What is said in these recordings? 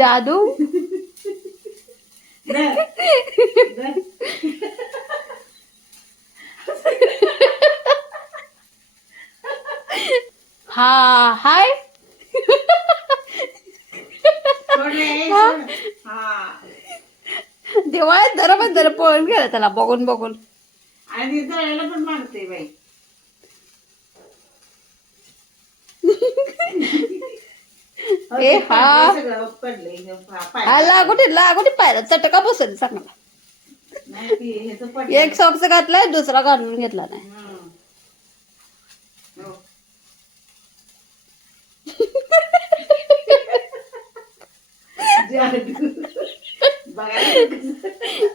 जादू हा हाय दिवाळीत जरा पळून गेला त्याला बघून बघून आणि जळायला पण मारते बाई. ए हा सगळं पडलंय हा लागोटी पाहिला चटका बसेल चांगला. एक सॉक्स घातलाय दुसरा घालून घेतला नाही.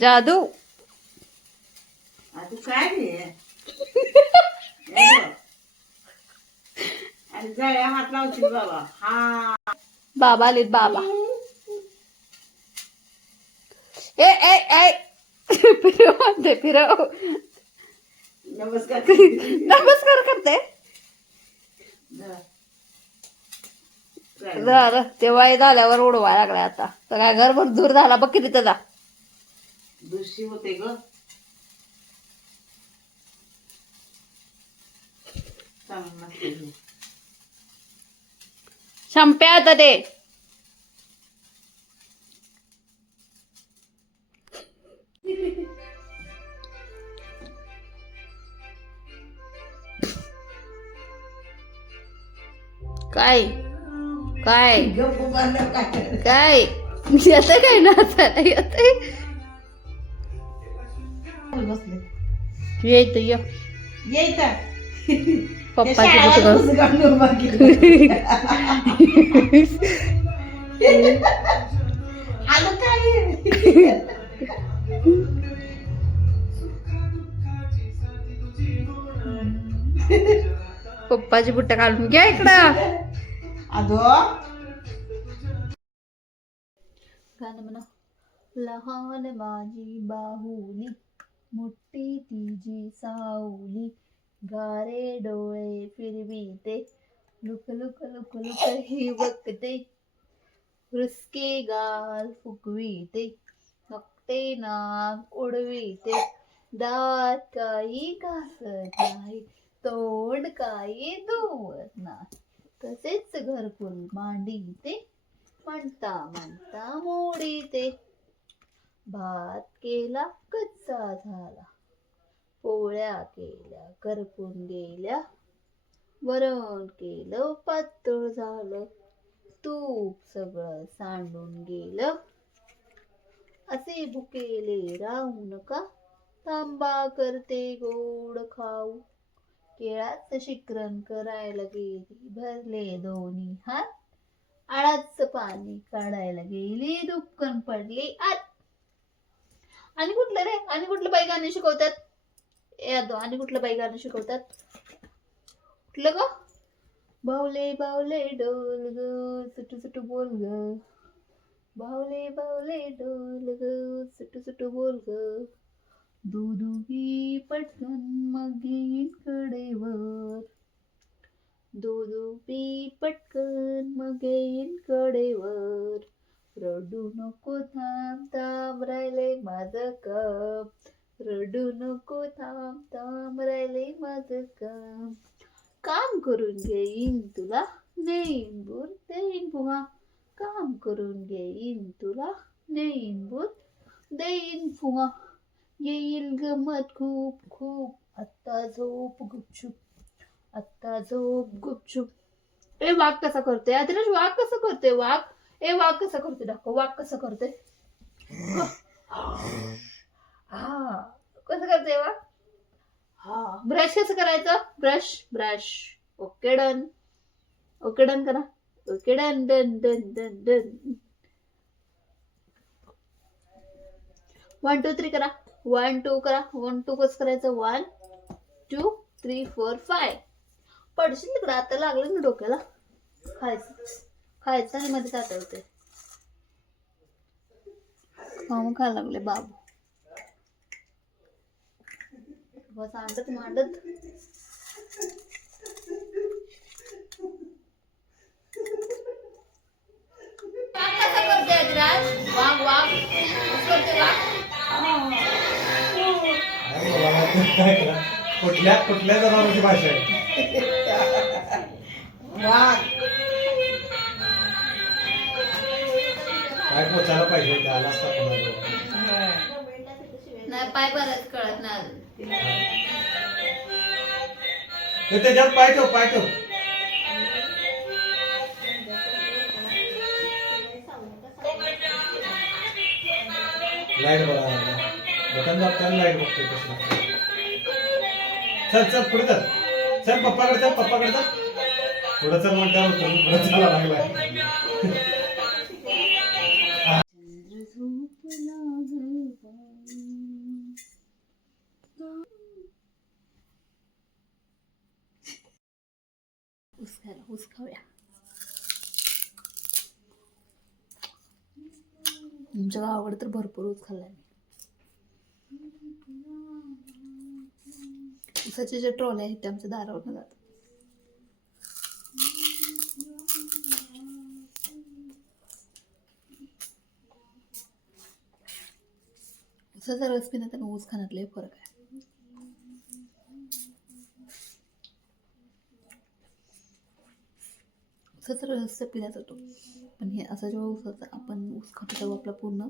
जादू आता काय रे आणि जळ्या हात लावतील बाबा. हा बाबा आलेत बाबा. ए ए ए फिरव म्हणते फिरव. नमस्कार नमस्कार करते. तेव्हा झाल्यावर उडवायला लागलाय आता. तर काय घरभर दूर झाला बघ किती त्याचा. दुशी होते ग. शंप्या आता ते काय काय काय येत काय ना येत येत येत पप्पाची आलं काय पप्पाची बुट्ट काढून घ्या इकडं. अगो गाणं म्हणा. लहान माझी बाहुली मोठी तिची सावली गारे डोळे फिरविते लुक लुक लुक लुक ही बघते रुसके गाल फुगविते नकटे नाक उडविते दात काही घासत नाही तोंड काही धुवत नाही तसेच घरकुल मांडीते म्हणता म्हणता मोडीते भात केला कच्चा झाला पोळ्या केल्या करपून गेल्या वरण केलं पातळ झालं तूप सगळं सांडून गेलं असे भुकेले राहू नका तांबा करते गोड खाऊ केळाचं शिकरण करायला गेली भरले दोन्ही हात आळाचं पाणी काढायला गेली दुपकन पडली आत. आणि कुठलं रे आणि कुठलं बाई गाणं शिकवतात आणि कुठलं बाई गाणं शिकवतात कुठलं ग. बावले बावले डोल ग सुटू सुटू बोल ग बावले बावले डोल ग सुटू सुटू बोल ग दूधू पी पटकन मग येईन कडेवर दूधू पी पटकन मग येईन कडेवर रडू नको थांब थांब राहिले माझं काम रडू नको थांब थांब राहिले माझं काम करून घेईन तुला नेईन बूर देईन पुहा काम करून घेईन तुला नेईन बूर देईन पुहा येईल गमत खूप खूप आत्ता झोप गुपचूप आत्ता झोप गुपचूप. ए वाघ कसा करते आदिराज वाघ कसं करते वाघ. ए वाघ कसा करते दाखव वाघ कसं करते. हा कसं करते वाघ. हा ब्रश कसं करायचं ब्रश ब्रश ओके डन करा okay done done done done done 1 2 3 करा 1 2 करा 1 2 कसं करायचं 1 2 3 4 5 पडशील तिकडं आता लागलं ना डोक्याला खायचं आणि मध्ये साठवते मग खायला लागले बाबू बस अंडत मांडत कसं करते काय बोलावं, काय करा? कुठल्या जनावरांची भाषा आहे? वाघ. काय पोचायला पाहिजे होते, आला असता कोणाजवळ. नाही पाय बरंच कळत नाही अजून. ते त्याच्यात पाय ठेव, पाय ठेव. लाईट बघा, बटन दाबताना लाईट बघतोय कसं. चल चल पुढे चल, चल पप्पाकडे चल, पप्पाकडे चल. पुढे चल म्हणल्यावर पुढे चला लागलाय. ऊस खाऊया. आमच्या गावाकडे तर भरपूर ऊस खाल्लाय मी. ऊसाचे जे ट्रॉले आहेत ते आमच्या दारावरनं जातात. ऊसाचा रस पिण्यात आणि ऊस खाण्यात लय फरक आहे. ऊसाचा रस पिण्यात जातो, पण हे असं जेव्हा ऊसाचा आपण ऊस खातो तेव्हा आपला पूर्ण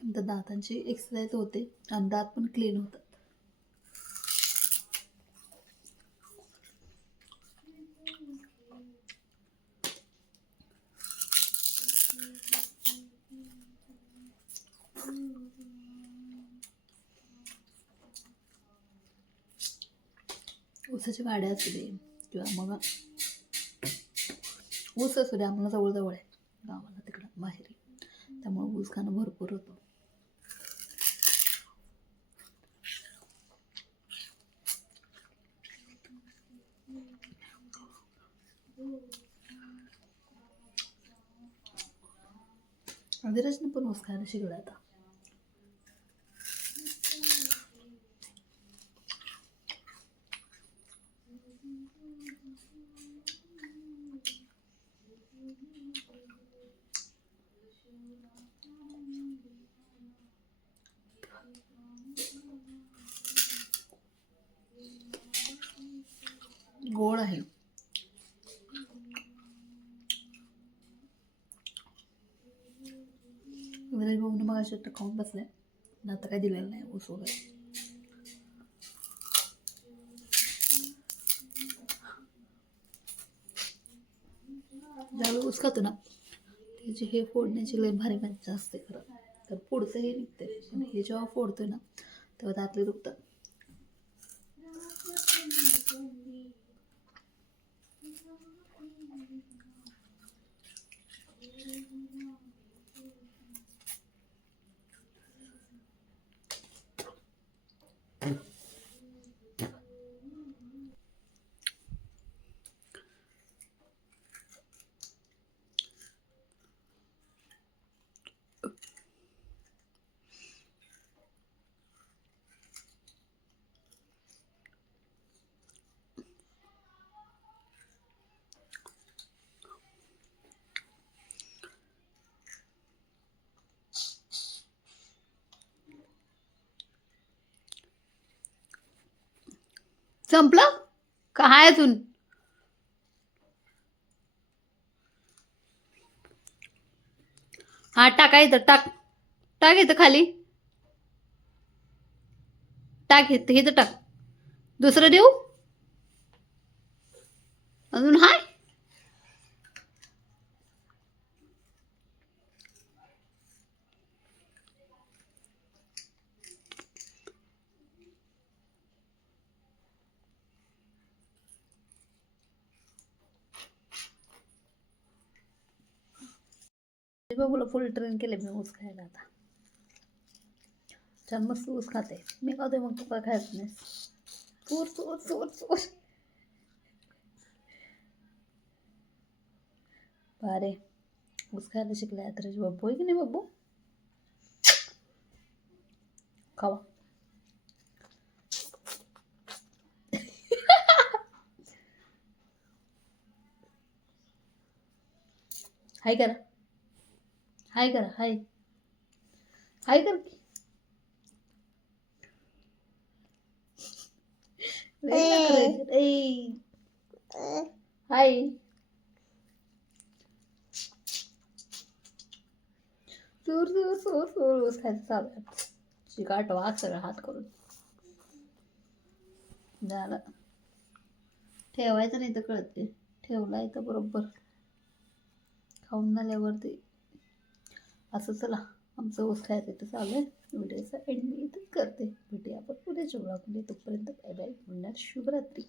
दातांची एक्सरसाइज होते आणि दात पण क्लीन होतात. ऊसाच्या गाड्या असू दे किंवा मग ऊस असू दे, आम्हाला जवळ आहे गावाला तिकडं माहेरी, त्यामुळे ऊस खाणं भरपूर होतं. अभिराजने पण ऊस खायला शिकला आता. गोड आहे. विराज भाऊने मग अशा खाऊन बसलाय, आता काय दिलेलं नाही ऊस वगैरे. ज्यावेळी ऊस खातो ना त्याची हे फोडण्याची लय भारी मज्जा असते खरं. तर पुढचं हे निघते, पण हे जेव्हा फोडतोय ना तेव्हा दातले दुखतात. संपलं का हाय अजून? हा टाका इथं, टाक इथं खाली, टाक इथं टाक. दुसरं देऊ अजून हाय. बघूला फुल ट्रेन केले मी ऊस खायला आता. छान मस्त ऊस खाते मी. खाते मग तू काय खायचं नाही. चोर अरे ऊस खायला शिकलाय तर बब्बू आहे की नाही बब्बू? खावा. हाय करा, हाय. हाय कर की. हाय. सूर सूर सूर सूर ऊस खायचं चालू आहे. चिकाट वास सगळं हात करून झालं. ठेवायचं नाही तर कळते. ठेवला इथं बरोबर खाऊन झाल्यावरती असं. चला आमचं ऊस खायचं इथं चालू आहे. व्हिडिओचा एंड मी इथं करते. भेटूया आपण उद्याच्या ब्लॉगमध्ये. तोपर्यंत बाय बाय. म्हणणार शुभरात्री.